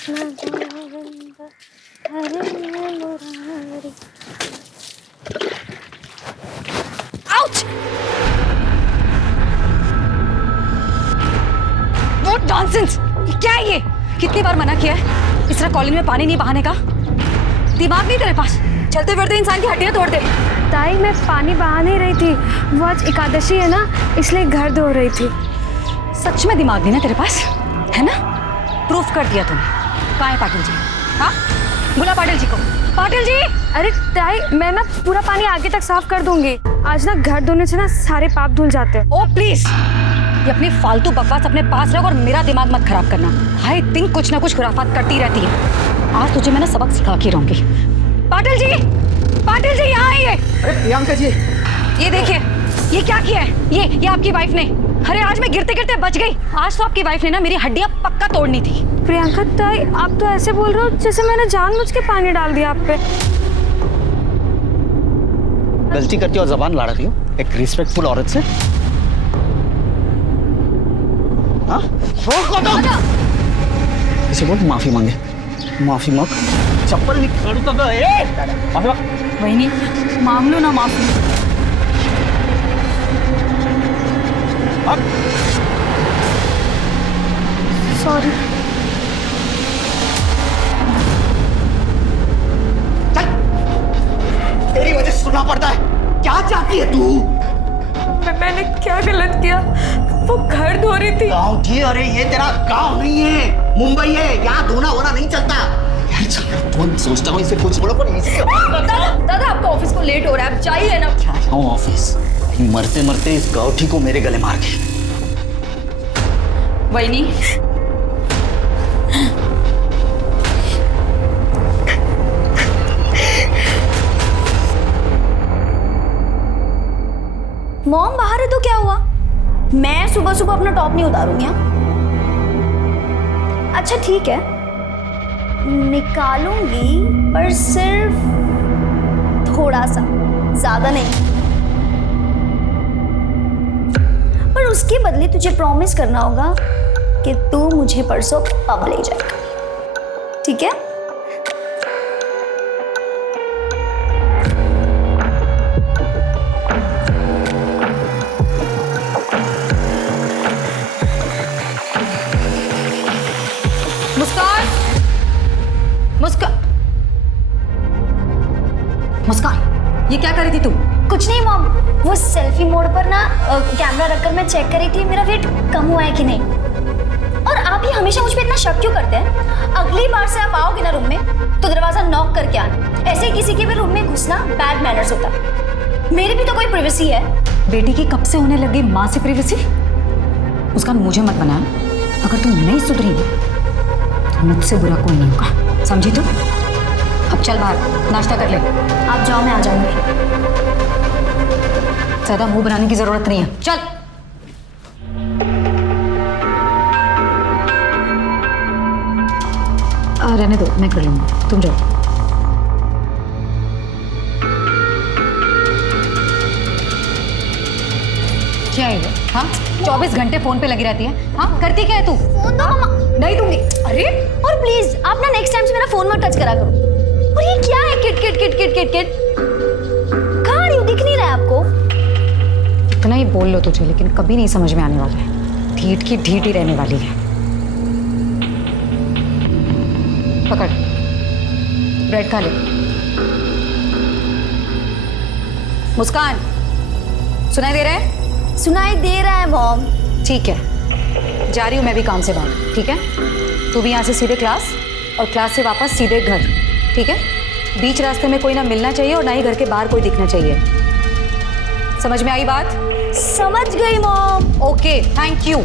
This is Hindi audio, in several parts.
आउच! What nonsense! क्या है ये? कितनी बार मना किया है इस तरह कॉलेज में पानी नहीं बहाने का? दिमाग नहीं तेरे पास? चलते फिरते इंसान की हड्डियां तोड़ दे। ताई मैं पानी बहा नहीं रही थी, वो आज एकादशी है ना, इसलिए घर धो रही थी। सच में दिमाग नहीं ना तेरे पास, है ना? प्रूफ कर दिया तूने। कहाँ है पाटिल जी? हाँ, बुला पाटिल जी को। पाटिल जी! अरे ताई, मैं ना पूरा पानी आगे तक साफ कर दूंगी। आज ना घर धोने से ना सारे पाप धुल जाते हैं। ओ प्लीज, ये अपनी फालतू बकवास अपने पास रख और मेरा दिमाग मत खराब करना। हाय दिन कुछ ना कुछ खुराफात करती रहती है। आज तुझे मैं ना सबक सिखा के रहूंगी। पाटिल जी! पाटिल जी यहाँ आइए। अरे प्रियंका जी, ये देखिए, ये क्या किया है? ये आपकी वाइफ ने। अरे आज मैं गिरते गिरते बच गई। आज तो आपकी वाइफ ने ना मेरी हड्डियां पक्का तोड़नी थी। प्रियंका ताई, आप तो ऐसे बोल रहे हो जैसे मैंने जानबूझ के पानी डाल दिया आप पे। गलती करती हो और जबान लड़ाती हो एक रिस्पेक्टफुल औरत से। हाँ? इसे बोल माफी मांगे। माफी मांग। चप्पल निकालू तो माफी मांग। वही मांग लो ना माफी। सॉरी। तेरी वजह से सुनना पड़ता है। क्या चाहती है तू? मैंने क्या गलत किया? वो घर धो रही थी। गाँव थी? अरे ये तेरा गाँव नहीं है, मुंबई है। यहाँ धोना होना नहीं चलता। यार तुम सोचता हूँ इसे कुछ बोलो पर दादा आपका ऑफिस को लेट हो रहा है, आप जाइए ना। क्या ऑफिस? मरते मरते इस गाँठी को मेरे गले मार के। वही मॉम बाहर है तो क्या हुआ? मैं सुबह सुबह अपना टॉप नहीं उतारूंगी। अच्छा ठीक है, निकालूंगी पर सिर्फ थोड़ा सा, ज्यादा नहीं। पर उसके बदले तुझे प्रॉमिस करना होगा कि तू मुझे परसों पब ले जाएगा, ठीक है? मुस्कान! मुस्कान! मुस्कान, ये क्या कर रही थी तू? कुछ नहीं मॉम, वो सेल्फी मोड पर ना कैमरा रखकर मैं चेक कर रही थी मेरा वेट कम हुआ है कि नहीं। और आप ही हमेशा मुझ पे इतना शक क्यों करते हैं? अगली बार से आप आओगे ना रूम में तो दरवाजा नॉक करके आना। ऐसे ही किसी के भी रूम में घुसना बैड मैनर्स होता है। मेरी भी तो कोई प्राइवेसी है। बेटी की कब से होने लगी माँ से प्राइवेसी? मुस्कान मुझे मत बना। अगर तू नहीं सुधरी ना तो मुझसे बुरा कोई नहीं होगा, समझी तू? अब चल बाहर नाश्ता कर ले। आप जाओ, मैं आ जाऊंगी। ज्यादा मुंह बनाने की जरूरत नहीं है, चल। रहने दो, मैं कर लूंगी, तुम जाओ। क्या है ये? हाँ, 24 घंटे फोन पे लगी रहती है। हाँ, करती क्या है तू? फोन दो मम्मा। नहीं दूंगी। अरे और प्लीज आप ना नेक्स्ट टाइम से मेरा फोन मत टच करा करो। और ये क्या है? Kit kit kit kit kit kit. कहाँ रही हूँ? दिख नहीं रहा है आपको? इतना ही बोल लो तुझे, लेकिन कभी नहीं समझ में आने वाला है। ढीठ की ढीठ ही रहने वाली है। पकड़, ब्रेड खा ले। मुस्कान, सुनाई दे रहा है? सुनाई दे रहा है मॉम। ठीक है, जा रही हूँ मैं भी काम से बाहर, ठीक है? तू भी यहाँ से सीधे क्लास और क्लास से वापस सीधे घर, ठीक है? बीच रास्ते में कोई ना मिलना चाहिए और ना ही घर के बाहर कोई दिखना चाहिए। समझ में आई बात? समझ गई mom. Okay, thank you.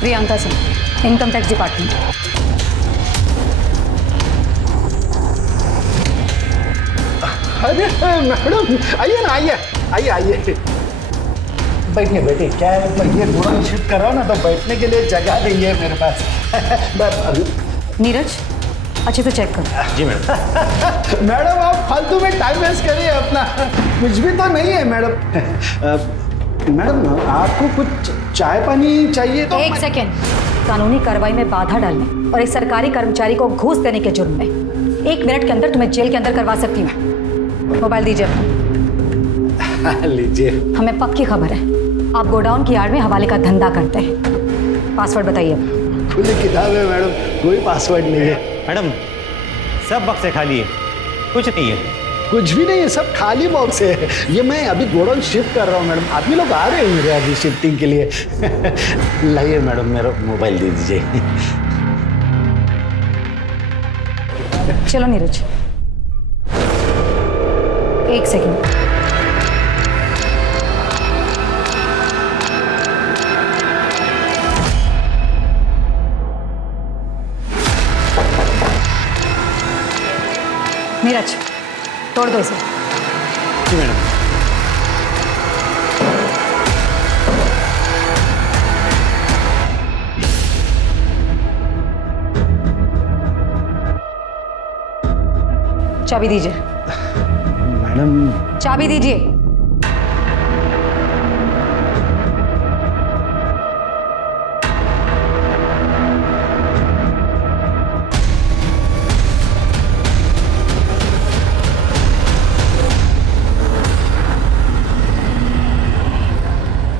Priyanka Singh, income tax department. अरे मैडम आइए ना, आइए आइए आइए, बैठिए बैठिए। क्या है, मैं ये गोडाउन शिफ्ट कर रहा हूँ ना, तो बैठने के लिए जगह नहीं है मेरे पास। बस अभी नीरज अच्छे से चेक कर। जी मैडम। मैडम आप फालतू में टाइम वेस्ट करिए अपना, कुछ भी तो नहीं है मैडम। मैडम आपको कुछ चाय पानी चाहिए तो? एक सेकेंड, कानूनी कार्रवाई में बाधा डालने और एक सरकारी कर्मचारी को घूस देने के जुर्म में 1 मिनट के अंदर तुम्हें जेल के अंदर करवा सकती हूँ। मोबाइल दीजिए अपना। लीजिए। हमें पक्की खबर है आप गोडाउन की आड़ में हवाले का धंधा करते हैं। पासवर्ड बताइए। खुली किताब है मैडम, कोई पासवर्ड नहीं है। मैडम सब बक्से खाली है, कुछ नहीं है। कुछ भी नहीं है, सब खाली बॉक्स है। ये मैं अभी गोडाउन शिफ्ट कर रहा हूँ मैडम, आप ही लोग आ रहे हैं मेरे अभी शिफ्टिंग के लिए। लाइए मैडम, मेरा मोबाइल दे दीजिए। चलो नीरज, 1 सेकेंड। नीरज तोड़ दो इसे। जी मैडम। चाबी दीजिए। मैडम चाबी दीजिए।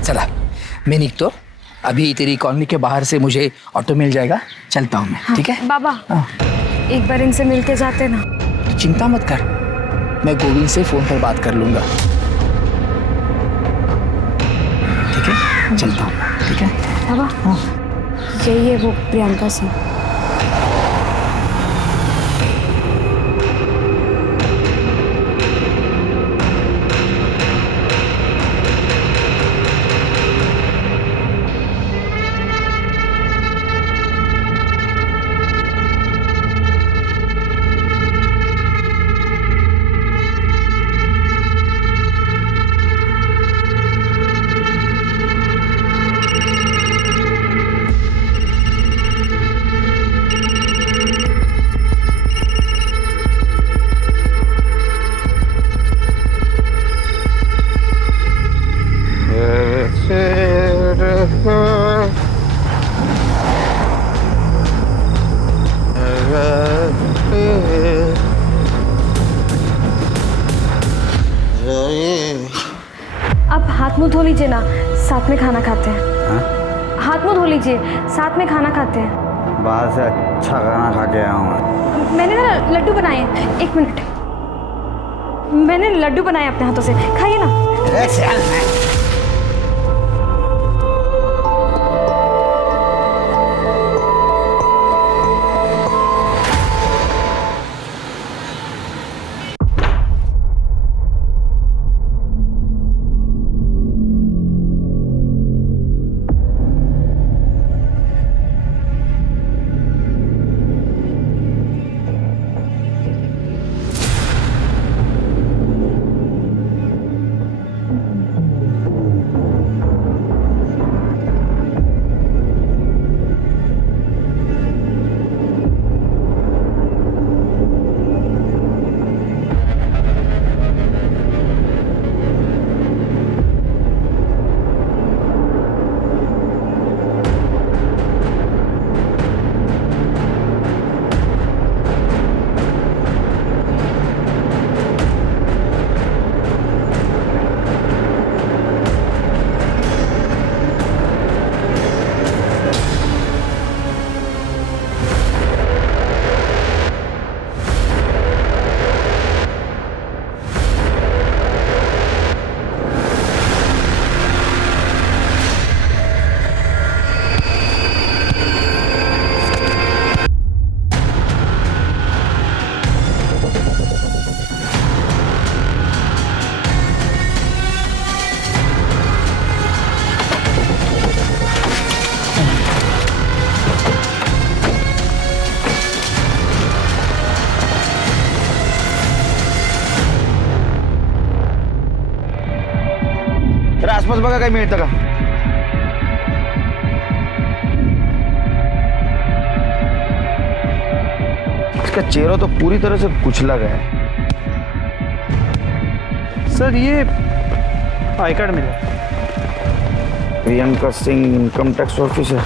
चला मैं निकतो, अभी तेरी कॉलोनी के बाहर से मुझे ऑटो मिल जाएगा, चलता हूँ मैं। ठीक है बाबा, एक बार इनसे मिलके जाते ना। तो चिंता मत कर, मैं गोविंद से फोन पर बात कर लूंगा। ठीक है चलता हूँ। ठीक है बाबा, यही है वो प्रियंका सिंह। अब हाथ मुंह धो लीजिए ना, साथ में खाना खाते हैं। हाथ मुंह धो लीजिए, साथ में खाना खाते हैं। बाहर से अच्छा खाना खा के आया हूँ। मैंने ना लड्डू बनाए हैं, 1 मिनट। मैंने लड्डू बनाए अपने हाथों से, खाइए ना। आसपास बघा काही मिळतं का? इसका चेहरा तो पूरी तरह से कुचला गया है। सर ये आई कार्ड मिला। Priyanka Singh income tax officer.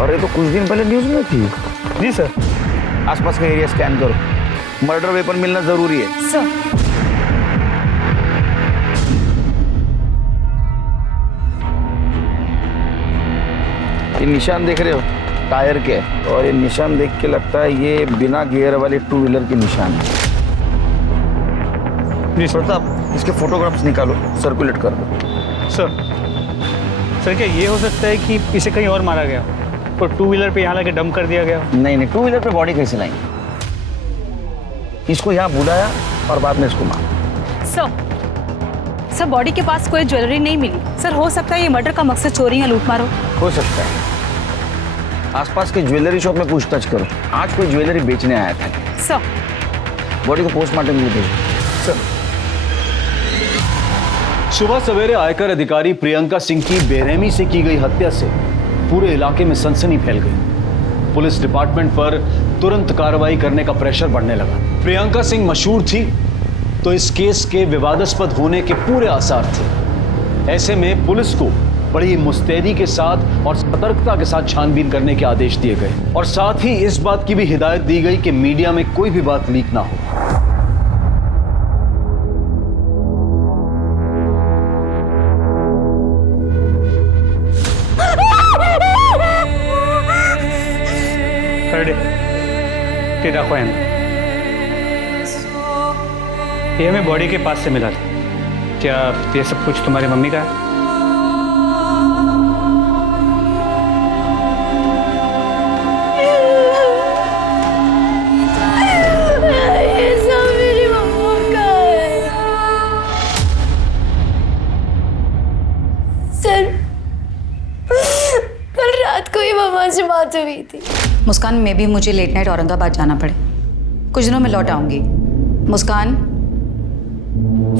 और ये तो कुछ दिन पहले न्यूज में थी। जी सर। आसपास का एरिया स्कैन करो, मर्डर वेपन मिलना जरूरी है। सर ये निशान देख रहे हो टायर के, और ये निशान देख के लगता है ये बिना गियर वाले 2 व्हीलर के निशान है। जी सर। प्रताप, इसके फोटोग्राफ्स निकालो, सर्कुलेट कर दो। सर क्या ये हो सकता है कि इसे कहीं और मारा गया और 2 व्हीलर पे यहाँ लाके डंप कर दिया गया? नहीं, 2 व्हीलर पे बॉडी कैसे लाएंगे? इसको यहाँ बुलाया और बाद में इसको मारा। सर बॉडी के पास कोई ज्वेलरी नहीं मिली। सर हो सकता है ये मर्डर का मकसद चोरी या लूटमार हो सकता है। आसपास के ज्वेलरी शॉप में पूछताछ करो, आज कोई ज्वेलरी बेचने आया था। सर बॉडी को पोस्टमार्टम के लिए भेजो। सुबह सवेरे आयकर अधिकारी प्रियंका सिंह की बेरहमी से की गई हत्या से पूरे इलाके में सनसनी फैल गई। पुलिस डिपार्टमेंट पर तुरंत कार्रवाई करने का प्रेशर बढ़ने लगा। प्रियंका सिंह मशहूर थी तो इस केस के विवादास्पद होने के पूरे आसार थे। ऐसे में पुलिस को बड़ी मुस्तैदी के साथ और सतर्कता के साथ छानबीन करने के आदेश दिए गए और साथ ही इस बात की भी हिदायत दी गई कि मीडिया में कोई भी बात लीक ना हो। ये हमें बॉडी के पास से मिला था। क्या ये सब कुछ तुम्हारी मम्मी का है? ये सब मेरी मम्मा का है। सर कल रात को ही मम्मा से बात हुई थी। मुस्कान, में भी मुझे लेट नाइट औरंगाबाद जाना पड़े, कुछ दिनों में लौट आऊंगी। मुस्कान,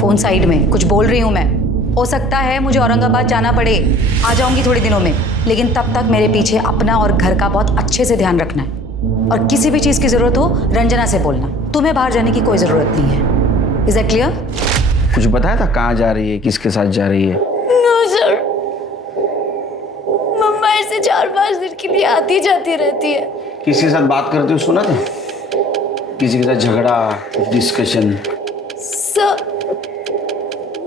फोन साइड में, कुछ बोल रही हूँ मैं। हो सकता है मुझे औरंगाबाद जाना पड़े, आ जाऊंगी थोड़े दिनों में, लेकिन तब तक मेरे पीछे अपना और घर का बहुत अच्छे से ध्यान रखना है। और किसी भी चीज़ की ज़रूरत हो रंजना से बोलना। तुम्हें बाहर जाने की कोई ज़रूरत नहीं है। Is that clear? कुछ बताया था कहाँ जा रही है, किसके साथ जा रही है? नो सर, मम्मा ऐसे 4-5 दिन के लिए आती जाती रहती है। किसी के साथ बात करते हुए सुना था? किसी के साथ झगड़ा, कुछ डिस्कशन? सर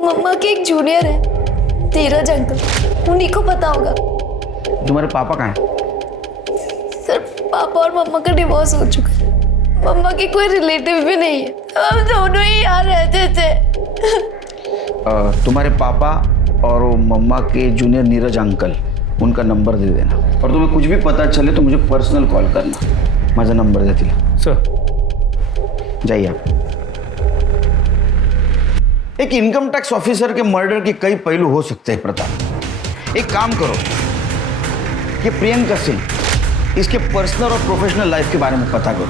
मम्मा के एक जूनियर है, धीरज अंकल, उन्हीं को पता होगा। तुम्हारे पापा कहाँ हैं? सर पापा और मम्मा का डिवोर्स हो चुका है। मम्मा के कोई रिलेटिव भी नहीं है, हम दोनों ही यहाँ रहते थे। तुम्हारे पापा और वो मम्मा के जूनियर नीरज अंकल, उनका नंबर दे देना, और तुम्हें कुछ भी पता चले तो मुझे पर्सनल कॉल करना। माझा नंबर देती सर। जाइए आप। एक इनकम टैक्स ऑफिसर के मर्डर के कई पहलू हो सकते हैं प्रताप। एक काम करो, ये प्रियंका सिंह, इसके पर्सनल और प्रोफेशनल लाइफ के बारे में पता करो,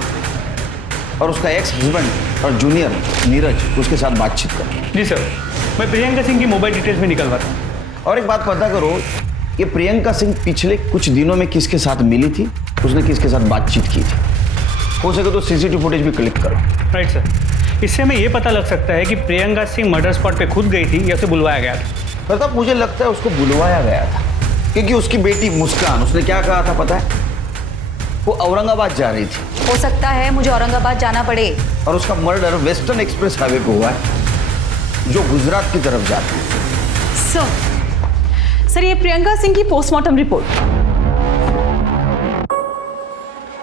और उसका एक्स हस्बैंड और जूनियर नीरज, उसके साथ बातचीत करो। जी सर, मैं प्रियंका सिंह की मोबाइल डिटेल्स में निकलवाता हूँ। और एक बात पता करो, ये प्रियंका सिंह पिछले कुछ दिनों में किसके साथ मिली थी, उसने किसके साथ बातचीत की थी। हो सके तो सीसीटीवी फुटेज भी क्लिक करो। राइट सर, इससे हमें ये पता लग सकता है कि प्रियंका सिंह मर्डर स्पॉट पे खुद गई थी या उसे बुलवाया गया था। प्रताप, मुझे लगता है उसको बुलवाया गया था, क्योंकि उसकी बेटी मुस्कान, उसने क्या कहा था पता है? वो औरंगाबाद जा रही थी। हो सकता है मुझे औरंगाबाद जाना पड़े। और उसका मर्डर वेस्टर्न एक्सप्रेस हाईवे पे हुआ है, जो गुजरात की तरफ जाता है। सर ये प्रियंका सिंह की पोस्टमार्टम रिपोर्ट।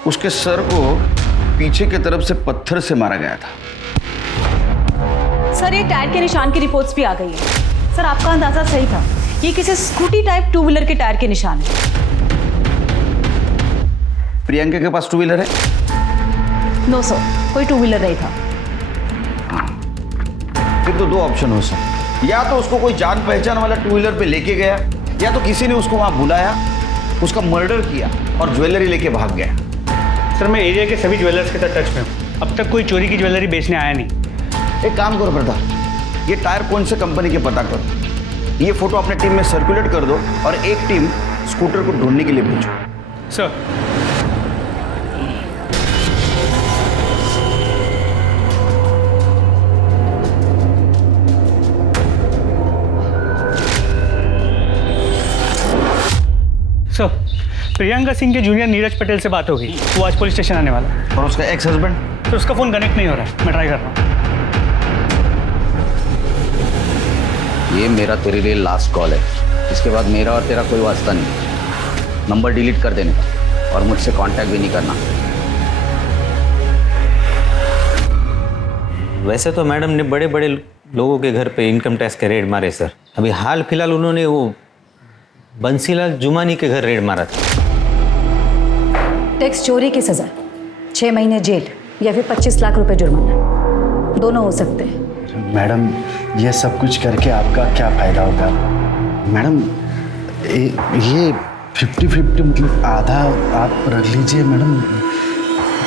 उसके सर को पीछे की तरफ से पत्थर से मारा गया था। सर ये टायर के निशान की रिपोर्ट्स भी आ गई है। सर आपका अंदाजा सही था, ये किसी स्कूटी टाइप 2 व्हीलर के टायर के निशान है। प्रियंका के पास 2 व्हीलर है? नो सर, कोई 2 व्हीलर नहीं था। फिर तो 2 ऑप्शन हो सकते, या तो उसको कोई जान पहचान वाला 2 व्हीलर पे लेके गया, या तो किसी ने उसको वहां बुलाया, उसका मर्डर किया और ज्वेलरी लेके भाग गया। सर मैं एरिया के सभी ज्वेलर्स के साथ टच में हूँ, अब तक कोई चोरी की ज्वेलरी बेचने आया नहीं। एक काम करो प्रताप, ये टायर कौन से कंपनी के पता करो। ये फोटो अपने टीम में सर्कुलेट कर दो और एक टीम स्कूटर को ढूंढने के लिए भेजो। सर सर, प्रियंका सिंह के जूनियर नीरज पटेल से बात होगी, वो आज पुलिस स्टेशन आने वाला है। और उसका एक्स हस्बैंड? तो उसका फ़ोन कनेक्ट नहीं हो रहा है, मैं ट्राई कर रहा हूँ। ये मेरा तेरे लिए लास्ट कॉल है, इसके बाद मेरा और तेरा कोई वास्ता नहीं। नंबर डिलीट कर देने का और मुझसे कांटेक्ट भी नहीं करना। वैसे तो मैडम ने बड़े बड़े लोगों के घर पे इनकम टैक्स के रेड मारे सर। अभी हाल फिलहाल उन्होंने वो बंसीलाल जुमानी के घर रेड मारा था। टैक्स चोरी की सजा 6 महीने जेल या फिर 25 लाख रुपए जुर्माना, दोनों हो सकते हैं। मैडम ये सब कुछ करके आपका क्या फायदा होगा? मैडम ये 50-50 मतलब आधा आप रख लीजिए मैडम।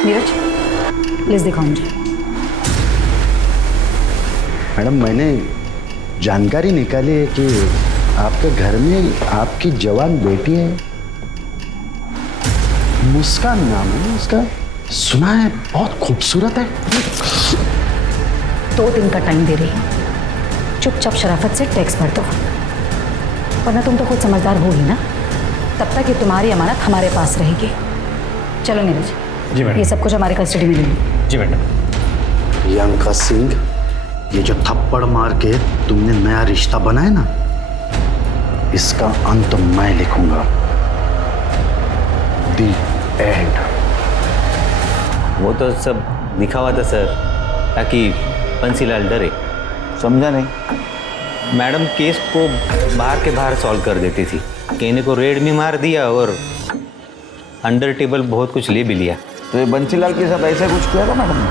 नीरज प्लीज दिखाओ मुझे। मैडम मैंने जानकारी निकाली है कि आपके घर में आपकी जवान बेटी है, मुस्कान नाम है उसका, सुना है बहुत खूबसूरत है। 2 दिन का टाइम दे रही हूँ, चुपचाप शराफत से टैक्स भर दो, वरना तुम तो खुद समझदार हो ही ना। तब तक ये तुम्हारी अमानत हमारे पास रहेगी। चलो नीरज, जी मैडम। ये सब कुछ हमारे कस्टडी में ले लो। जी मैडम। प्रियंका सिंह, ये जो थप्पड़ मार के तुमने नया रिश्ता बनाया ना, इसका अंत मैं लिखूंगा। दी एंड। वो तो सब दिखावा था सर, ताकि बंसीलाल डरे। समझा नहीं? मैडम केस को बाहर के बाहर सॉल्व कर देती थी। कहने को रेड भी मार दिया और अंडर टेबल बहुत कुछ ले भी लिया। तो ये बंसीलाल के साथ ऐसा कुछ किया था मैडम ने?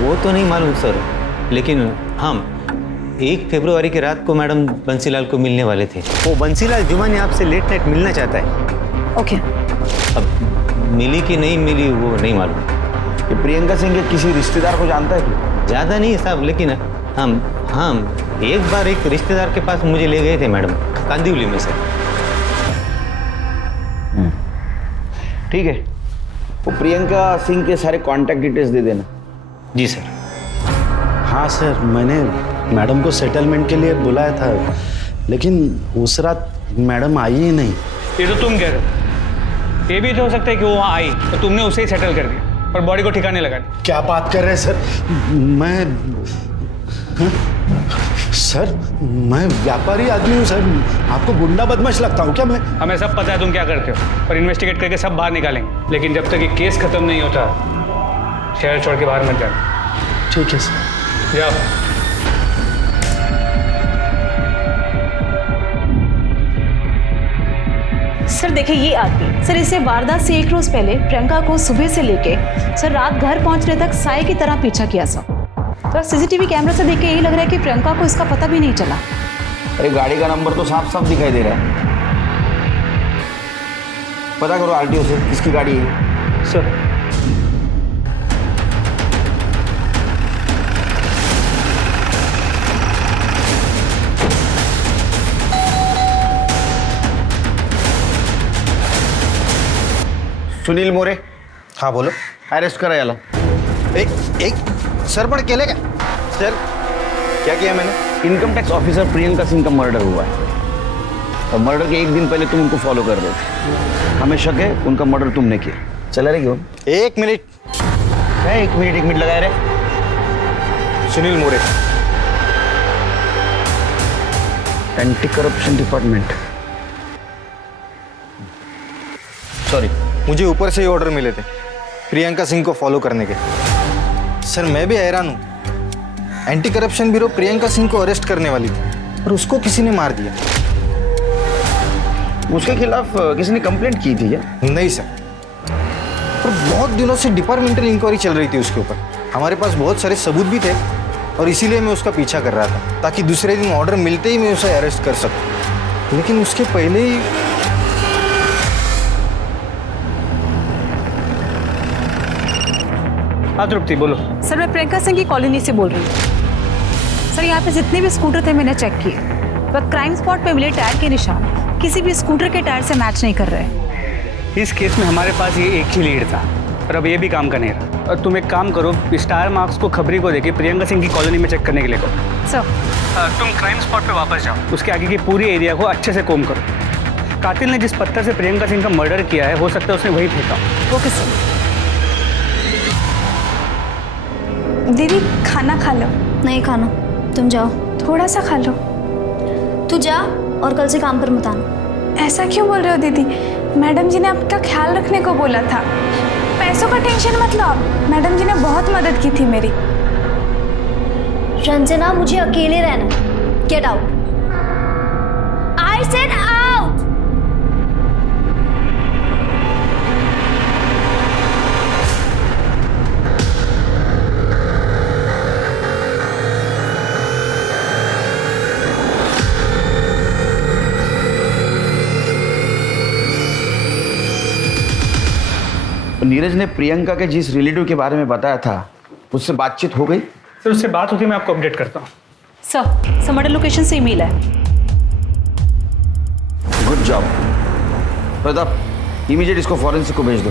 वो तो नहीं मालूम सर, लेकिन हम 1 फरवरी की रात को मैडम बंसीलाल को मिलने वाले थे। वो बंसीलाल जुमानी आपसे लेट नाइट मिलना चाहता है। ओके। अब मिली कि नहीं मिली वो नहीं मालूम। ये प्रियंका सिंह के किसी रिश्तेदार को जानता है तू? ज़्यादा नहीं साहब, लेकिन हम एक बार एक रिश्तेदार के पास मुझे ले गए थे मैडम, कांदिवली में से। ठीक है, वो प्रियंका सिंह के सारे कांटेक्ट डिटेल्स दे देना। जी सर। हाँ सर, मैंने मैडम को सेटलमेंट के लिए बुलाया था, लेकिन उस रात मैडम आई ही नहीं। ये तो तुम कह रहे हो, ये भी तो हो सकता है कि वो वहाँ आई तो तुमने उसे ही सेटल कर दिया और बॉडी को ठिकाने लगा दिया। क्या बात कर रहे हैं सर? सर मैं व्यापारी आदमी हूँ सर, आपको गुंडा बदमाश लगता हूँ क्या मैं? हमें सब पता है तुम क्या करते हो, और इन्वेस्टिगेट करके सब बाहर निकालेंगे, लेकिन जब तक ये केस खत्म नहीं होता शहर छोड़ के बाहर मत जाना। ठीक है सर। जाओ। सर देखिए ये आदमी, सर इसे वारदात से 1 रोज पहले प्रियंका को सुबह से लेके सर रात घर पहुंचने तक साए की तरह पीछा किया सर। तो सीसीटीवी कैमरा से देख के यही लग रहा है कि प्रियंका को इसका पता भी नहीं चला। अरे गाड़ी का नंबर तो साफ साफ दिखाई दे रहा है। पता करो आरटीओ से किसकी गाड़ी है। सर सुनील मोरे। हाँ बोलो। अरेस्ट करा याला। एक सर पण केले क्या? सर क्या किया मैंने? Income tax officer Priyanka Singh का मर्डर हुआ है और मर्डर के 1 दिन पहले तुम उनको फॉलो कर रहे थे। हमें शक है उनका मर्डर तुमने किया। चला रहे क्यों? 1 मिनट। क्या 1 मिनट लगाए रहे? सुनील मोरे, एंटी करप्शन डिपार्टमेंट। सॉरी, मुझे ऊपर से ही ऑर्डर मिले थे प्रियंका सिंह को फॉलो करने के। सर मैं भी हैरान हूँ, anti corruption bureau Priyanka Singh को अरेस्ट करने वाली थी और उसको किसी ने मार दिया। उसके खिलाफ किसी ने कंप्लेंट की थी क्या? नहीं सर, पर बहुत दिनों से डिपार्टमेंटल इंक्वायरी चल रही थी उसके ऊपर। हमारे पास बहुत सारे सबूत भी थे और इसीलिए मैं उसका पीछा कर रहा था, ताकि दूसरे दिन ऑर्डर मिलते ही मैं उसे अरेस्ट कर सकूं। लेकिन उसके पहले ही हाँ तृप्ति बोलो। सर मैं प्रियंका सिंह की कॉलोनी से बोल रही हूँ। सर यहाँ पे जितने भी स्कूटर थे मैंने चेक किए, पर क्राइम स्पॉट पे मिले टायर के निशान किसी भी स्कूटर के टायर से मैच नहीं कर रहे। इस केस में हमारे पास ये एक ही लीड था, पर अब ये भी काम का नहीं रहा। और तुम एक काम करो, इस टायर मार्क्स को खबरी को देके प्रियंका सिंह की कॉलोनी में चेक करने के लिए करो। सर तुम क्राइम स्पॉट पे वापस जाओ, उसके आगे की पूरी एरिया को अच्छे से कोम करो। कातिल ने जिस पत्थर से प्रियंका सिंह का मर्डर किया है, हो सकता है उसने वही फेंका। Okay sir. दीदी खाना खा लो। नहीं खाना, तुम जाओ। थोड़ा सा खा लो। तू जा और कल से काम पर मत आना। ऐसा क्यों बोल रहे हो दीदी? मैडम जी ने आपका ख्याल रखने को बोला था। पैसों का टेंशन मत लो आप, मैडम जी ने बहुत मदद की थी मेरी। रंजना, मुझे अकेले रहना। Get out. I said out. Neeraj ने प्रियंका के जिस रिलेटिव के बारे में बताया था, उससे बातचीत हो गई? सर उससे बात होती, मैं आपको अपडेट करता हूँ। सर मर्डर लोकेशन से ईमेल है। गुड जॉब प्रताप, इमीडिएट इसको फॉरेंसिक को भेज दो।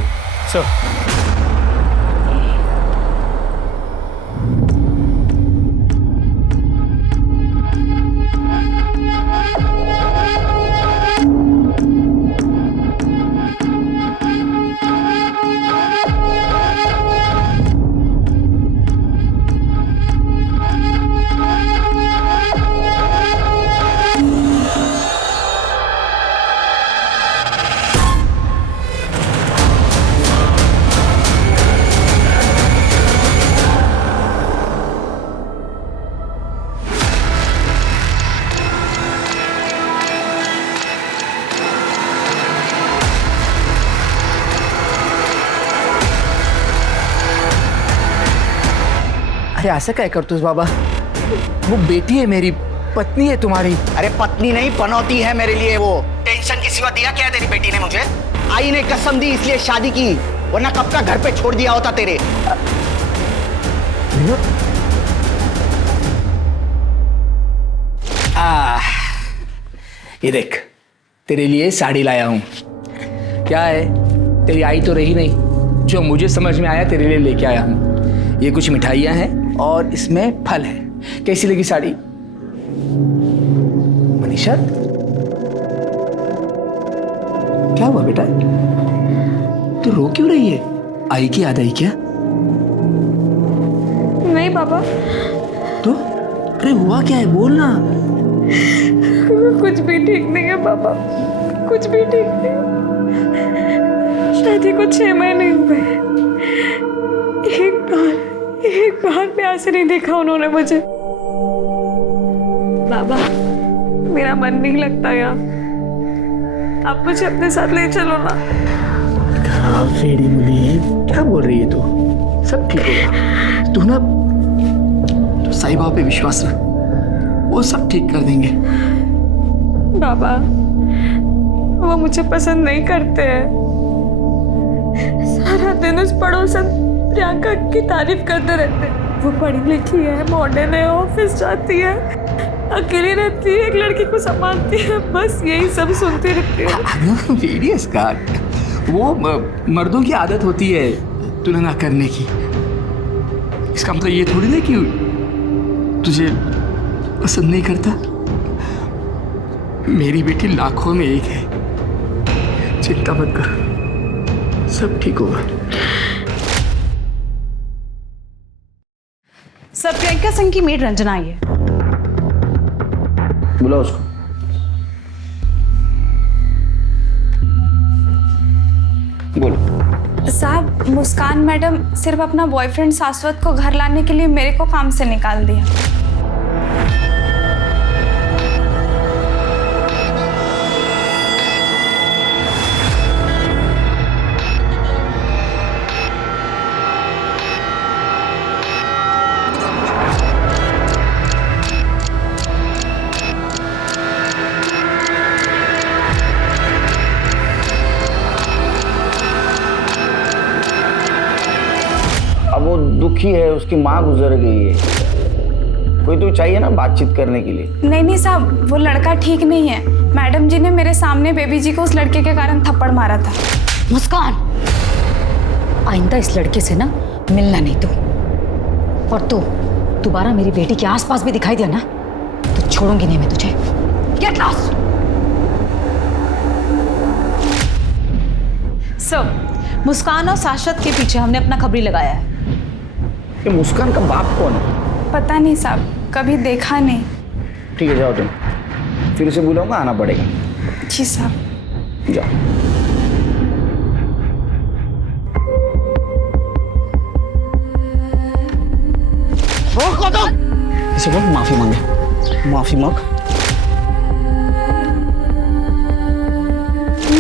सर अरे ऐसा क्या करतूस बाबा, वो बेटी है मेरी, पत्नी है तुम्हारी। अरे पत्नी नहीं, पनौती है मेरे लिए वो। टेंशन के सिवा दिया क्या है तेरी बेटी ने मुझे? आई ने कसम दी इसलिए शादी की, वरना कब का घर पे छोड़ दिया होता तेरे। ये देख, तेरे लिए साड़ी लाया हूं। क्या है, तेरी आई तो रही नहीं, जो मुझे समझ में आया तेरे लिए लेके आया हूं। ये कुछ मिठाइयां हैं और इसमें फल है। कैसी लगी साड़ी मनीषा? क्या हुआ बेटा, तू रो क्यों रही है? आई की याद आई क्या? नहीं पापा। तो अरे हुआ क्या है, बोल ना। कुछ भी ठीक नहीं है पापा, कुछ भी ठीक नहीं। शादी को 6 महीने हुए, एक बार प्यार से नहीं देखा उन्होंने मुझे। बाबा मेरा मन नहीं लगता यहाँ, आप मुझे अपने साथ ले चलो ना। फेड़ी मुली, क्या बोल रही है तू? सब ठीक होगा, तू ना तो साईं बाबा पे विश्वास रख, वो सब ठीक कर देंगे। बाबा वो मुझे पसंद नहीं करते हैं, सारा दिन उस पड़ोसन प्रियंका की तारीफ करते रहते हैं। वो पढ़ी लिखी है, मॉडर्न है, ऑफिस जाती है, अकेली रहती है, एक लड़की को संभालती है, बस यही सब सुनती रहती है। वो मर्दों की आदत होती है तुलना करने की। इसका मतलब ये थोड़ी ना कि तुझे पसंद नहीं करता। मेरी बेटी लाखों में एक है, चिंता मत कर, सब ठीक होगा। सर प्रियंका सिंह की मेड रंजना आई है। बुलाओ उसको। बोलो। साहब, मुस्कान मैडम सिर्फ अपना बॉयफ्रेंड शाश्वत को घर लाने के लिए मेरे को काम से निकाल दिया। अब वो दुखी है, उसकी माँ गुजर गई है। कोई तो चाहिए ना बातचीत करने के लिए। नहीं साहब, वो लड़का ठीक नहीं है। मैडम जी ने मेरे सामने बेबी जी को उस लड़के के कारण थप्पड़ मारा था। मुस्कान, आइंदा इस लड़के से ना मिलना नहीं तू। और तू दोबारा मेरी बेटी के आसपास भी दिखाई दिया ना तो छोड़ूंगी नहीं मैं तुझे। Get lost. सर, मुस्कान और शाश्वत के पीछे हमने अपना खबरी लगाया है। ये मुस्कान का बाप कौन है? पता नहीं साहब, कभी देखा नहीं। ठीक है जाओ तुम, फिर से बुलाऊंगा, आना पड़ेगा। जी साहब। जाओ। इसे बोल माफी मांगे, माफी मांग।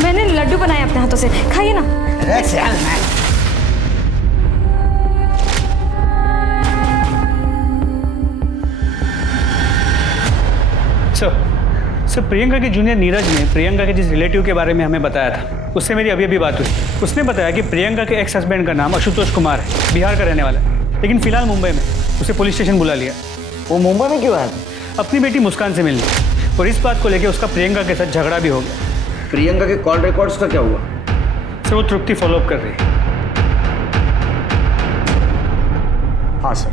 मैंने लड्डू बनाए अपने हाथों से, खाइए ना। सर प्रियंका के जूनियर नीरज ने प्रियंका के जिस रिलेटिव के बारे में हमें बताया था, उससे मेरी अभी बात हुई। उसने बताया कि प्रियंका के एक्स हस्बैंड का नाम आशुतोष कुमार है, बिहार का रहने वाला है, लेकिन फिलहाल मुंबई में। उसे पुलिस स्टेशन बुला लिया। वो मुंबई में क्यों आया था? अपनी बेटी मुस्कान से मिलने, और इस बात को लेकर उसका प्रियंका के साथ झगड़ा भी हो गया। प्रियंका के कॉल रिकॉर्ड्स का क्या हुआ? सर वो तृप्ति फॉलोअप कर रही है। हाँ सर,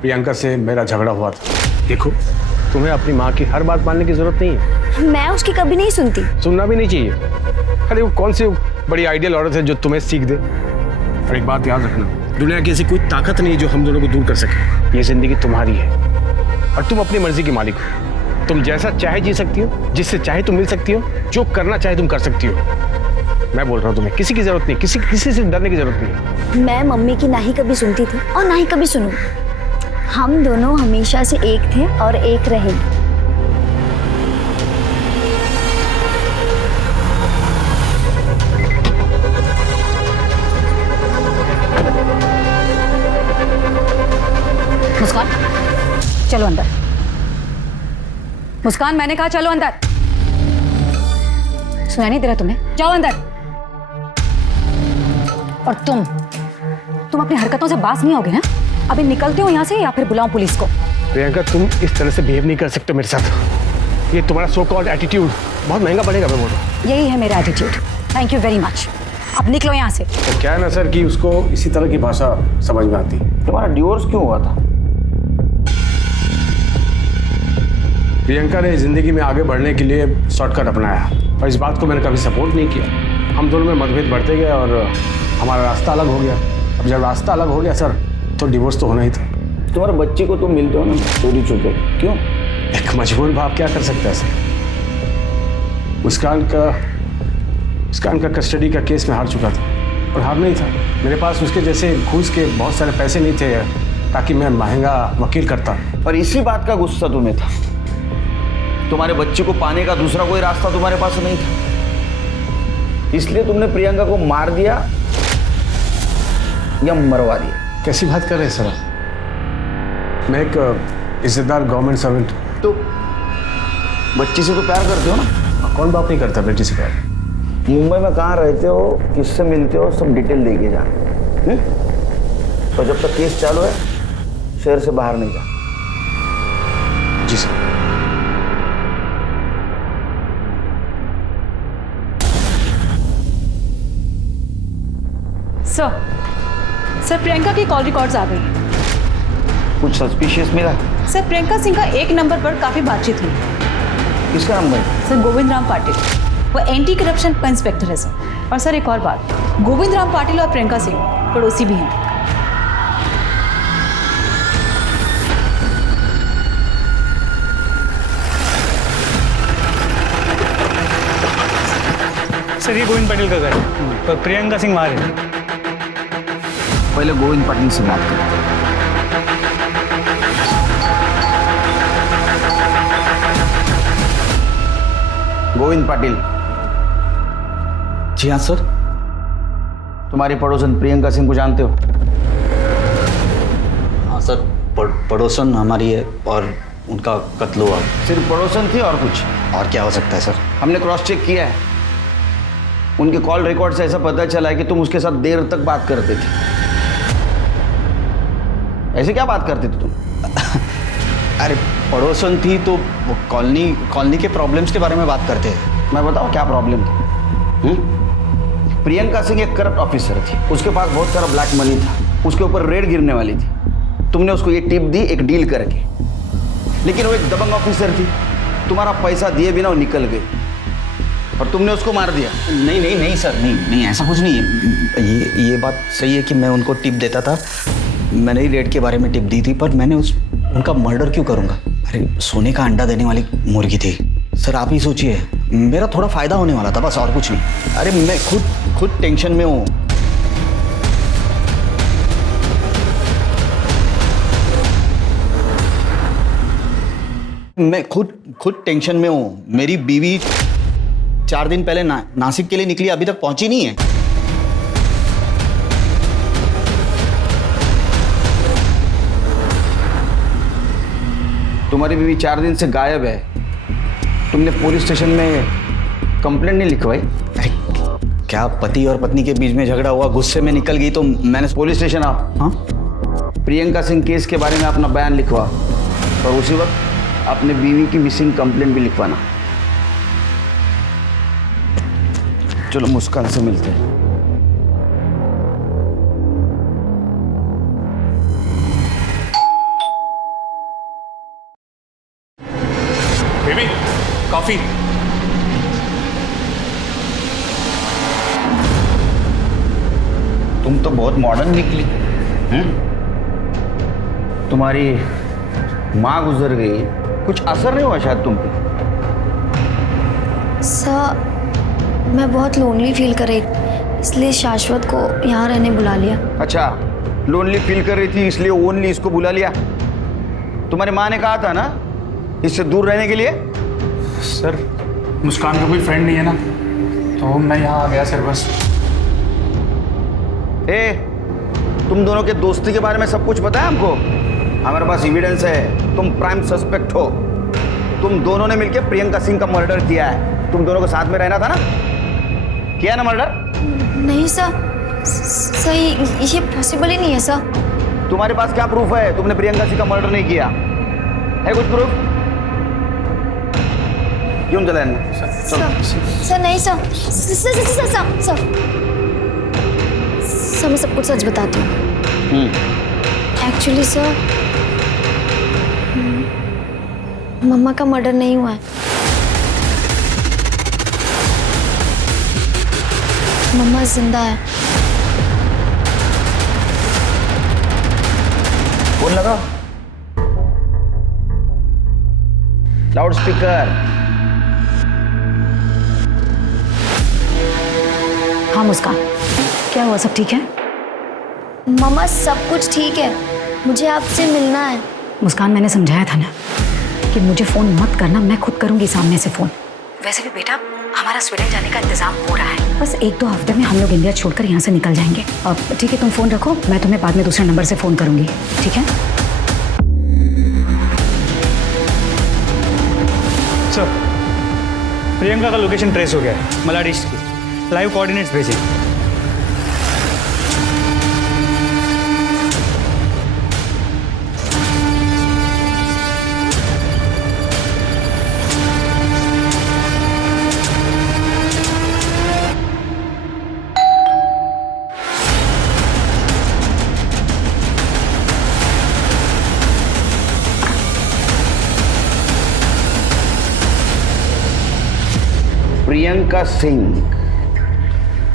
प्रियंका से मेरा झगड़ा हुआ था। देखो, तुम्हें अपनी माँ की हर बात मानने की जरूरत नहीं है। मैं उसकी कभी नहीं सुनती। सुनना भी नहीं चाहिए। अरे वो कौन सी बड़ी आइडियल औरत है जो तुम्हें सीख दे। और एक बात याद रखना, दुनिया की ऐसी कोई ताकत नहीं है जो हम दोनों को दूर कर सके। ये जिंदगी तुम्हारी है और तुम अपनी मर्जी की मालिक हो। तुम जैसा चाहे जी सकती हो, जिससे चाहे तुम मिल सकती हो, जो करना चाहे तुम कर सकती हो। मैं बोल रहा हूँ, तुम्हें किसी की जरूरत नहीं, किसी से डरने की जरूरत नहीं। मैं मम्मी की ना ही कभी सुनती थी और ना ही कभी सुनूं। हम दोनों हमेशा से एक थे और एक रहेंगे। मुस्कान, चलो अंदर। मुस्कान, मैंने कहा चलो अंदर। सुनाई नहीं दे रहा तुम्हें? जाओ अंदर। और तुम अपनी हरकतों से बाज नहीं होगे ना? अभी निकलते हो यहाँ से या फिर बुलाऊं पुलिस को? प्रियंका, तुम इस तरह से बिहेव नहीं कर सकते मेरे साथ। ये तुम्हारा सो कॉल्ड एटीट्यूड बहुत महंगा पड़ेगा। मैं बोल रहा हूँ, यही है मेरा attitude. Thank you very much. अब निकलो यहाँ से। तो क्या है ना सर कि उसको इसी तरह की भाषा समझ में आती। तुम्हारा डिवोर्स क्यों हुआ था? प्रियंका ने जिंदगी में आगे बढ़ने के लिए शॉर्टकट अपनाया और इस बात को मैंने कभी सपोर्ट नहीं किया। हम दोनों में मतभेद बढ़ते गए और हमारा रास्ता अलग हो गया। अब जब रास्ता अलग हो गया सर, तो डिवोर्स तो होना ही था। तुम्हारे बच्चे को तुम मिलते हो ना चोरी छुपे, क्यों? एक मजबूर बाप क्या कर सकता है सर? मुस्कान का कस्टडी का केस में हार चुका था और हार नहीं था। मेरे पास उसके जैसे घूस के बहुत सारे पैसे नहीं थे ताकि मैं महंगा वकील करता। और इसी बात का गुस्सा तुम्हें था। तुम्हारे बच्चे को पाने का दूसरा कोई रास्ता तुम्हारे पास नहीं था, इसलिए तुमने प्रियंका को मार दिया या मरवा दिया। कैसी बात कर रहे हैं सर आप? मैं एक इज्जतदार गवर्नमेंट सर्वेंट। तो बच्ची से तो प्यार करते हो ना? कौन बाप नहीं करता बेटी से प्यार? मुंबई में कहाँ रहते हो, किससे मिलते हो, सब डिटेल देके जा। तो जब तक केस चालू है शहर से बाहर नहीं जा। जी सर। सर प्रियंका की कॉल रिकॉर्ड्स आ गई। कुछ सस्पिशियस मिला? सर प्रियंका सिंह का एक नंबर पर काफी बातचीत हुई। किसका नंबर? सर गोविंद राम पाटिल, वो एंटी करप्शन का इंस्पेक्टर है सर। और सर एक और बात, गोविंद राम पाटिल और प्रियंका सिंह पड़ोसी भी हैं। सर ये गोविंद पाटिल का घर है और प्रियंका सिंह वहाँ रहती है। पहले गोविंद पाटिल से बात करें। गोविंद पाटिल। जी हाँ सर। तुम्हारी पड़ोसन प्रियंका सिंह को जानते हो? हाँ सर, पड़ोसन हमारी है और उनका कत्ल हुआ। सिर्फ पड़ोसन थी और कुछ? और क्या हो सकता है सर? हमने क्रॉस चेक किया है, उनके कॉल रिकॉर्ड से ऐसा पता चला है कि तुम उसके साथ देर तक बात करते थे। ऐसे क्या बात करते थे तुम? अरे पड़ोसन थी तो वो कॉलोनी के प्रॉब्लम्स के बारे में बात करते हैं। मैं बताऊँ क्या प्रॉब्लम थी? प्रियंका सिंह एक करप्ट ऑफिसर थी, उसके पास बहुत सारा ब्लैक मनी था, उसके ऊपर रेड गिरने वाली थी। तुमने उसको ये टिप दी एक डील करके, लेकिन वो एक दबंग ऑफिसर थी, तुम्हारा पैसा दिए बिना वो निकल गई और तुमने उसको मार दिया। नहीं सर, नहीं ऐसा कुछ नहीं है। ये बात सही है कि मैं उनको टिप देता था, मैंने ही रेड के बारे में टिप दी थी, पर मैंने उनका मर्डर क्यों करूँगा? अरे सोने का अंडा देने वाली मुर्गी थी सर, आप ही सोचिए, मेरा थोड़ा फायदा होने वाला था बस, और कुछ नहीं। अरे मैं खुद टेंशन में हूँ। मैं खुद टेंशन में हूँ। मेरी बीवी 4 दिन पहले नासिक के लिए निकली, अभी तक पहुंची नहीं है। तुम्हारी बीवी 4 दिन से गायब है, तुमने पुलिस स्टेशन में कंप्लेंट नहीं लिखवाई? अरे क्या पति और पत्नी के बीच में झगड़ा हुआ, गुस्से में निकल गई तो मैंने पुलिस स्टेशन आओ। हाँ प्रियंका सिंह केस के बारे में अपना बयान लिखवा और उसी वक्त अपने बीवी की मिसिंग कंप्लेंट भी लिखवाना। चलो मुस्कान से मिलते हैं। Baby coffee. तुम तो बहुत मॉडर्न निकली हैं? तुम्हारी माँ गुजर गई, कुछ असर नहीं हुआ शायद तुम पे? सर मैं बहुत लोनली फील कर रही, इसलिए शाश्वत को यहाँ रहने बुला लिया। अच्छा, लोनली फील कर रही थी इसलिए ओनली इसको बुला लिया? तुम्हारी माँ ने कहा था ना इससे दूर रहने के लिए? सर मुस्कान का कोई फ्रेंड नहीं है ना, तो मैं यहाँ आ गया सर बस। तुम दोनों के दोस्ती के बारे में सब कुछ पता है हमको, हमारे पास एविडेंस है, तुम प्राइम सस्पेक्ट हो। तुम दोनों ने मिलकर प्रियंका सिंह का मर्डर किया है, तुम दोनों को साथ में रहना था ना, किया ना मर्डर? नहीं सर, ये पॉसिबल ही नहीं है सर। तुम्हारे पास क्या प्रूफ है तुमने प्रियंका सिंह का मर्डर नहीं किया है? कुछ प्रूफ? क्यों चला सर नहीं सर मैं सब कुछ सच बताती हूँ। एक्चुअली सर मम्मा का मर्डर नहीं हुआ है, मम्मा जिंदा है। फोन लगाओ, लाउड स्पीकर। हाँ मुस्कान, क्या हुआ, सब ठीक है? मम्मा सब कुछ ठीक है, मुझे आपसे मिलना है। मुस्कान मैंने समझाया था ना कि मुझे फ़ोन मत करना, मैं खुद करूंगी सामने से फ़ोन। वैसे भी बेटा हमारा स्वीडन जाने का इंतजाम हो रहा है, बस 1-2 हफ्ते में हम लोग इंडिया छोड़कर यहाँ से निकल जाएंगे। अब ठीक है, तुम फ़ोन रखो, मैं तुम्हें बाद में दूसरे नंबर से फ़ोन करूंगी, ठीक है? सर प्रियंका का लोकेशन ट्रेस हो गया है, मलाड ईस्ट की। लाइव कोऑर्डिनेट्स भेजें। प्रियंका सिंह,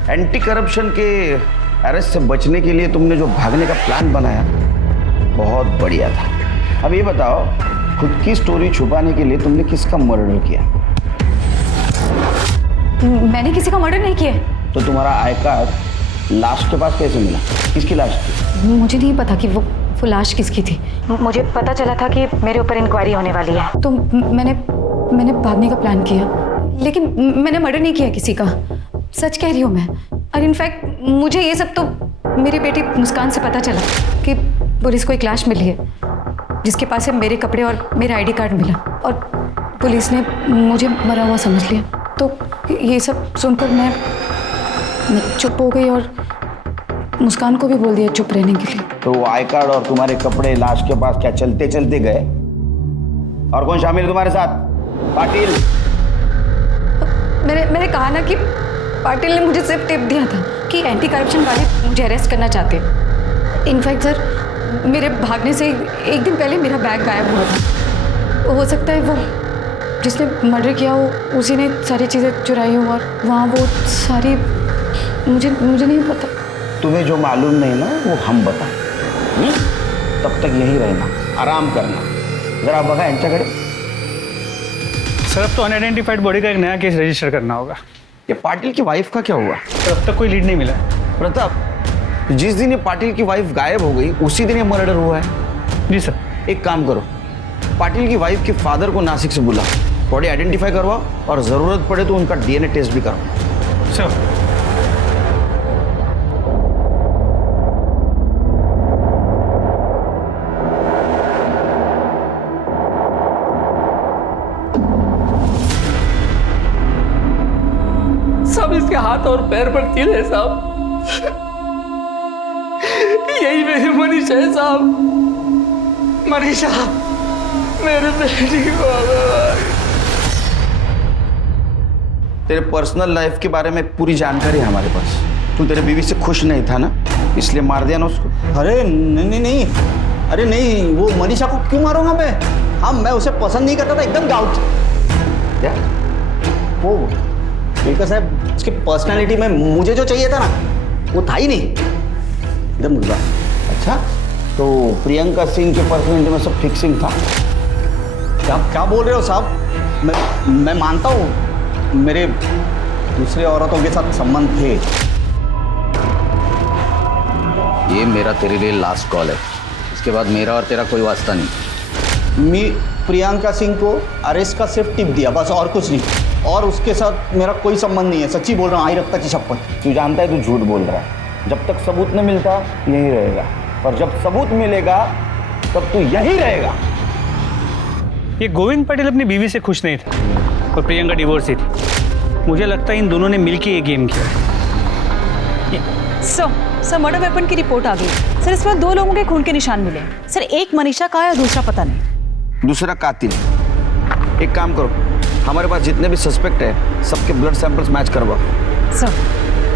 एंटी करप्शन के अरेस्ट से बचने के लिए तुमने जो भागने का प्लान बनाया बहुत बढ़िया था। अब ये बताओ, खुद की स्टोरी छुपाने के लिए तुमने किसका मर्डर किया? मैंने किसी का मर्डर नहीं किया। तो तुम्हारा आई कार्ड लाश के पास कैसे मिला? किसकी लाश थी? मुझे नहीं पता कि वो लाश किसकी थी। मुझे पता चला था कि मेरे ऊपर इंक्वायरी होने वाली है, तो मैंने भागने का प्लान किया, लेकिन मैंने मर्डर नहीं किया किसी का, सच कह रही हूँ मैं। और इनफैक्ट मुझे ये सब तो मेरी बेटी मुस्कान से पता चला कि पुलिस को एक लाश मिली है जिसके पास से मेरे कपड़े और मेरा आईडी कार्ड मिला, और पुलिस ने मुझे मरा हुआ समझ लिया। तो ये सब सुनकर मैं चुप हो गई और मुस्कान को भी बोल दिया चुप रहने के लिए। तो वो आई कार्ड और तुम्हारे कपड़े लाश के पास क्या चलते चलते गए? और कौन शामिल है तुम्हारे साथ? पाटिल। मैंने कहा ना कि पाटिल ने मुझे सिर्फ टिप दिया था कि एंटी करप्शन वाले मुझे अरेस्ट करना चाहते हैं। इनफैक्ट सर, मेरे भागने से एक दिन पहले मेरा बैग गायब हुआ था। हो सकता है वो जिसने मर्डर किया हो उसी ने सारी चीज़ें चुराई हो, और वहाँ वो सारी मुझे नहीं पता। तुम्हें जो मालूम नहीं ना वो हम बताएं। तब तक यही रहना, आराम करना। जरा बघा यांच्याकडे। सर अब तो अनआइडेंटिफाइड बॉडी का एक नया केस रजिस्टर करना होगा। ये पाटिल की वाइफ का क्या हुआ? सर अब तक कोई लीड नहीं मिला। प्रताप, जिस दिन ये पाटिल की वाइफ गायब हो गई उसी दिन ये मर्डर हुआ है। जी सर। एक काम करो, पाटिल की वाइफ के फादर को नासिक से बुला, बॉडी आइडेंटिफाई करवाओ और जरूरत पड़े तो उनका डीएनए टेस्ट भी करवाओ। सर सब इसके हाथ और पैर पर तिल है साहब। यही मेरी मनीषा है साहब। मनीषा, मेरे बेटी को तेरे पर्सनल लाइफ के बारे में पूरी जानकारी है हमारे पास। तू तेरे बीवी से खुश नहीं था ना, इसलिए मार दिया ना उसको। अरे नहीं, अरे नहीं, वो मनीषा को क्यों मारूंगा मैं? हाँ, मैं उसे पसंद नहीं करता था, एकदम डाउट। क्या? वो बिल्कुल साहब, उसकी पर्सनालिटी में मुझे जो चाहिए था ना वो था ही नहीं, एकदम मुर्गा। अच्छा, तो प्रियंका सिंह के पर्सनालिटी में सब फिक्सिंग था? क्या बोल रहे हो साहब? मैं मानता हूँ मेरे दूसरे औरतों के साथ संबंध थे। ये मेरा तेरे लिए लास्ट कॉल है, इसके बाद मेरा और तेरा कोई वास्ता नहीं। मैं प्रियंका सिंह को अरेस्ट का सिर्फ टिप दिया, बस, और कुछ नहीं। और उसके साथ मेरा कोई संबंध नहीं है, सच्ची बोल रहा हूँ, आई रफ्ता की शपथ। तू जानता है तू झूठ बोल रहा है। जब तक सबूत नहीं मिलता यहीं रहेगा, और जब सबूत मिलेगा तब तू यहीं रहेगा। ये गोविंद पटेल अपनी बीवी से खुश नहीं था और प्रियंका डिवोर्स थी। मुझे लगता है इन दोनों ने मिलकर ये गेम किया। सर मर्डर वेपन की रिपोर्ट आ गई। सर इसमें 2 लोगों के खून के निशान मिले। सर एक मनीषा का है और दूसरा पता नहीं। दूसरा कातिल। एक काम करो, हमारे पास जितने भी सस्पेक्ट है सबके ब्लड सैंपल्स मैच करवाओ। सर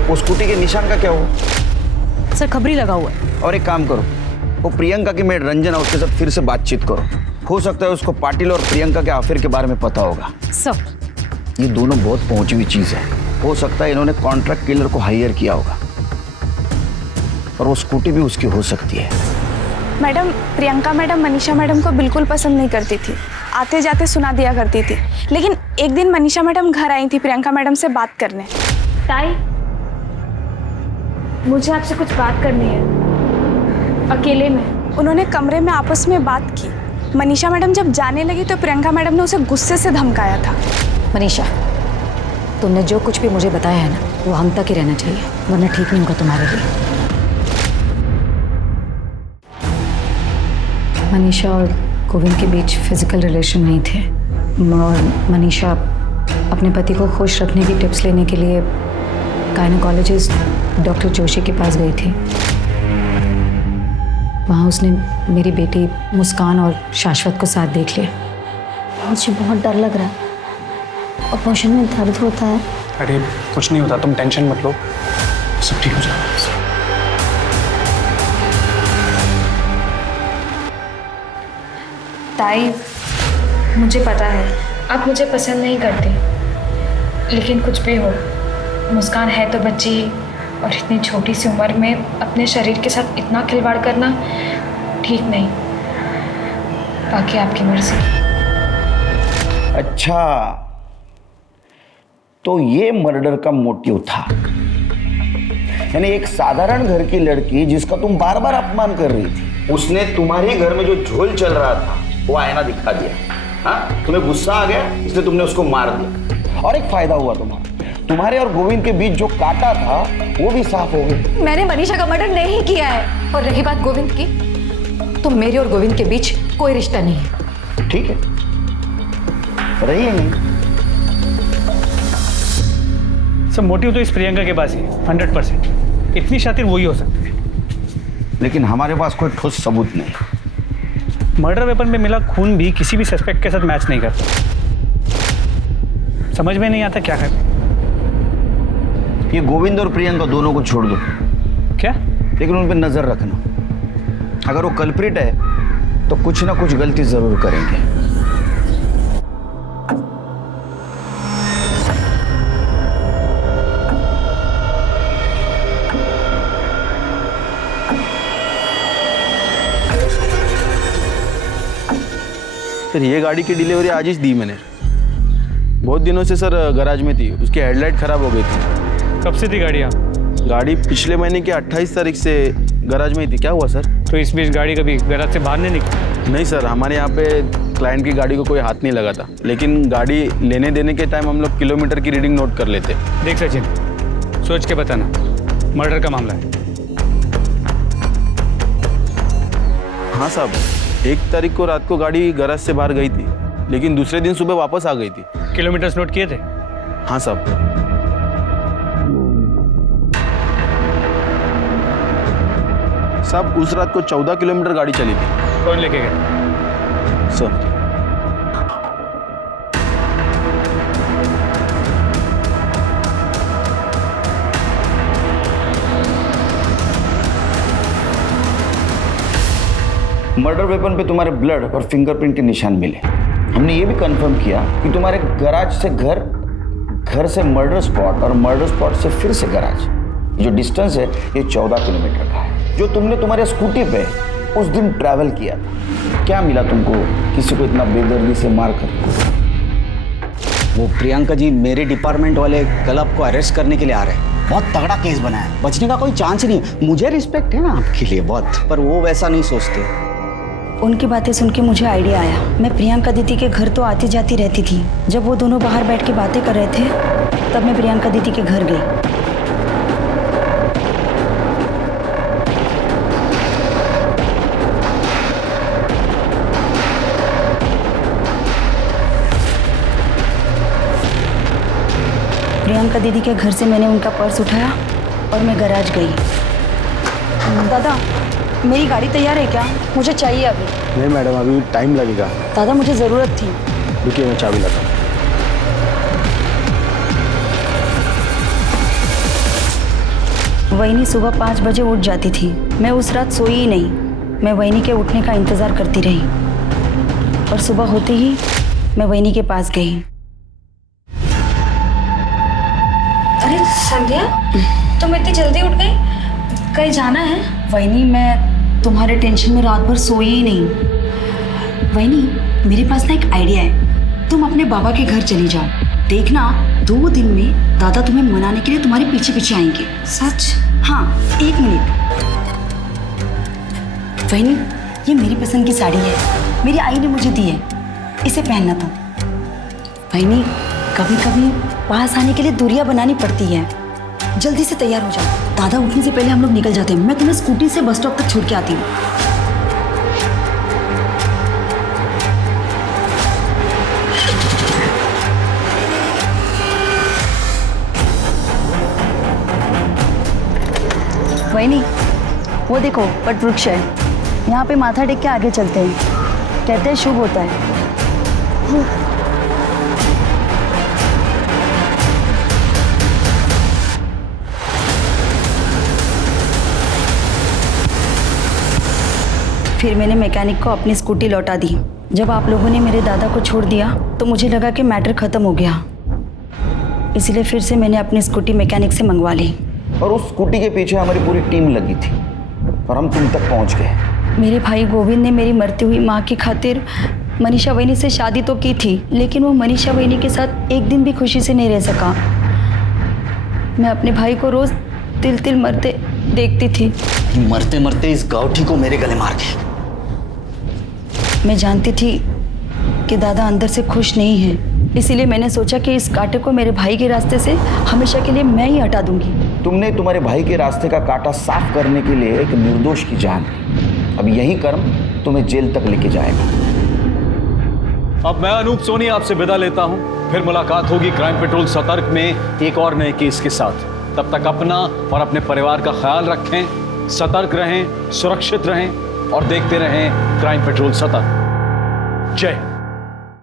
वो स्कूटी के निशान का क्या हुआ? सर खबरी लगा हुआ है। और एक काम करो, वो प्रियंका की मेड रंजन और उसके साथ फिर से बातचीत करो। हो सकता है उसको पाटिल और प्रियंका के अफेयर के बारे में पता होगा। सर ये दोनों बहुत पहुंची हुई चीज है। हो सकता है इन्होंने कॉन्ट्रैक्ट किलर को हायर किया होगा, और वो स्कूटी भी उसकी हो सकती है। Madam, Priyanka madam Manisha madam को बिल्कुल पसंद नहीं करती थी, आते जाते सुना दिया करती थी। लेकिन एक दिन मनीषा मैडम घर आई थी प्रियंका मैडम से बात करने। ताई, मुझे आपसे कुछ बात करनी है, अकेले में। उन्होंने कमरे में आपस में बात की। मनीषा मैडम जब जाने लगी तो प्रियंका मैडम ने उसे गुस्से से धमकाया था। मनीषा, तुमने जो कुछ भी मुझे बताया है ना वो हम तक ही रहना चाहिए, वरना ठीक नहीं होगा तुम्हारे लिए। मनीषा और गोविंद के बीच फिजिकल रिलेशन नहीं थे, और मनीषा अपने पति को खुश रखने की टिप्स लेने के लिए गायनेकोलॉजिस्ट डॉक्टर जोशी के पास गई थी। वहाँ उसने मेरी बेटी मुस्कान और शाश्वत को साथ देख लिया। मुझे बहुत डर लग रहा है, ऑपरेशन में दर्द होता है। अरे कुछ नहीं होता, तुम टेंशन मत लो, सब ठीक हो जाएगा। ताई, मुझे पता है आप मुझे पसंद नहीं करते, लेकिन कुछ भी हो, मुस्कान है तो बच्ची ही, और इतनी छोटी सी उम्र में अपने शरीर के साथ इतना खिलवाड़ करना ठीक नहीं। बाकी आपकी मर्जी। अच्छा, तो ये मर्डर का मोटिव था, यानी एक साधारण घर की लड़की जिसका तुम बार बार अपमान कर रही थी, उसने तुम्हारे घर में जो झोल चल रहा था वो आईना दिखा दिया। हाँ, तुम्हें गुस्सा आ गया इसलिए तुमने उसको मार दिया, और एक फायदा हुआ तुम्हारे और गोविंद के बीच जो कांटा था वो भी साफ हो गया। मैंने मनीषा का मर्डर नहीं किया है, और रही बात गोविंद की, तो मेरे और गोविंद के बीच कोई रिश्ता नहीं है। ठीक है, रही है नहीं। सब मोटिव तो इस प्रियंका के पास ही 100%। इतनी शातिर वही हो सकती है। लेकिन हमारे पास कोई ठोस सबूत नहीं। मर्डर वेपन में मिला खून भी किसी भी सस्पेक्ट के साथ मैच नहीं करता। समझ में नहीं आता क्या करें। ये गोविंद और प्रियंका दोनों को छोड़ दो। क्या? लेकिन उन पर नजर रखना, अगर वो कल्प्रिट है तो कुछ ना कुछ गलती जरूर करेंगे। सर ये गाड़ी की डिलीवरी आज ही दी मैंने। बहुत दिनों से सर गैराज में थी, उसकी हेडलाइट खराब हो गई थी। कब से थी गाड़ी यहाँ? गाड़ी पिछले महीने की 28 तारीख से गैराज में ही थी। क्या हुआ सर? तो इस बीच गाड़ी कभी गैराज से बाहर नहीं निकली? नहीं सर, हमारे यहाँ पे क्लाइंट की गाड़ी को कोई हाथ नहीं लगा था, लेकिन गाड़ी लेने देने के टाइम हम लोग किलोमीटर की रीडिंग नोट कर लेते। देख सचिन, सोच के बताना, मर्डर का मामला है। हाँ साहब, 1 तारीख को रात को गाड़ी गैराज से बाहर गई थी, लेकिन दूसरे दिन सुबह वापस आ गई थी। किलोमीटर्स नोट किए थे? हाँ साहब। साहब उस रात को 14 किलोमीटर गाड़ी चली थी। कौन लेके गया? सर मर्डर वेपन पे तुम्हारे ब्लड और फिंगरप्रिंट के निशान मिले। हमने ये भी कंफर्म किया कि तुम्हारे गैराज से घर, घर से मर्डर स्पॉट और मर्डर स्पॉट से फिर से गैराज, जो डिस्टेंस है ये 14 किलोमीटर का है, जो तुमने तुम्हारे स्कूटी पे उस दिन ट्रैवल किया था। क्या मिला तुमको किसी को इतना बेदर्दी से मार कर? वो प्रियंका जी, मेरे डिपार्टमेंट वाले कल आपको अरेस्ट करने के लिए आ रहे हैं। बहुत तगड़ा केस बना है, बचने का कोई चांस ही नहीं। मुझे रिस्पेक्ट है ना आपके लिए बहुत, पर वो वैसा नहीं सोचते। उनकी बातें सुन के मुझे आइडिया आया। मैं प्रियंका दीदी के घर तो आती जाती रहती थी। जब वो दोनों बाहर बैठ के बातें कर रहे थे, तब मैं प्रियंका दीदी के घर गई। प्रियंका दीदी के घर से मैंने उनका पर्स उठाया और मैं गैराज गई। दादा, मेरी गाड़ी तैयार है क्या? मुझे चाहिए अभी। नहीं मैडम, अभी टाइम लगेगा। दादा, मुझे ज़रूरत थी। रुकिए, मैं चाबी लाता हूँ। वहीनी सुबह 5 बजे उठ जाती थी। मैं उस रात सोई ही नहीं। मैं वहीनी के उठने का इंतज़ार करती रही और सुबह होते ही मैं वहीनी के पास गई। अरे संध्या, तुम इतनी जल्दी उठ गई? कहीं जाना है? वहीनी, मैं तुम्हारे टेंशन में रात भर सोई ही नहीं। वहीनी, मेरे पास ना एक आइडिया है। तुम अपने बाबा के घर चली जाओ। देखना 2 दिन में दादा तुम्हें मनाने के लिए तुम्हारे पीछे पीछे आएंगे। सच? हाँ, 1 मिनट। वहीनी, ये मेरी पसंद की साड़ी है, मेरी आई ने मुझे दी है, इसे पहनना तुम। वहीनी, कभी कभी पास आने के लिए दूरियां बनानी पड़ती है। जल्दी से तैयार हो जाओ, दादा उठने से पहले हम लोग निकल जाते हैं। मैं तुम्हें स्कूटी से बस स्टॉप तक छोड़ के आती हूँ। वहीनी, वो देखो वट वृक्ष है, यहाँ पे माथा टेक के आगे चलते हैं। कहते हैं शुभ होता है। फिर मैंने मैकेनिक को अपनी स्कूटी लौटा दी। जब आप लोगों ने मेरे दादा को छोड़ दिया तो मुझे लगा कि मैटर ख़त्म हो गया, इसलिए फिर से मैंने अपनी स्कूटी मैकेनिक से मंगवा ली। और उस स्कूटी के पीछे हमारी पूरी टीम लगी थी और हम तुम तक पहुंच गए। मेरे भाई गोविंद ने मेरी मरती हुई माँ की खातिर मनीषा वहीनी से शादी तो की थी, लेकिन वो मनीषा वहीनी के साथ एक दिन भी खुशी से नहीं रह सका। मैं अपने भाई को रोज़ तिल तिल मरते देखती थी। मरते मरते इस गाउठी को मेरे गले मार गई। मैं जानती थी कि दादा अंदर से खुश नहीं है, इसीलिए मैंने सोचा कि इस कांटे को मेरे भाई के रास्ते से हमेशा के लिए मैं ही हटा दूंगी। तुमने तुम्हारे भाई के रास्ते का कांटा साफ करने के लिए एक निर्दोष की जान ली। अब यही कर्म तुम्हें जेल तक लेके जाएगा। अब मैं अनूप सोनी आपसे विदा लेता हूं। फिर मुलाकात होगी क्राइम पेट्रोल सतर्क में एक और नए केस के साथ। तब तक अपना और अपने परिवार का ख्याल रखें, सतर्क रहें, सुरक्षित रहें। और देखते रहें क्राइम पेट्रोल 17। जय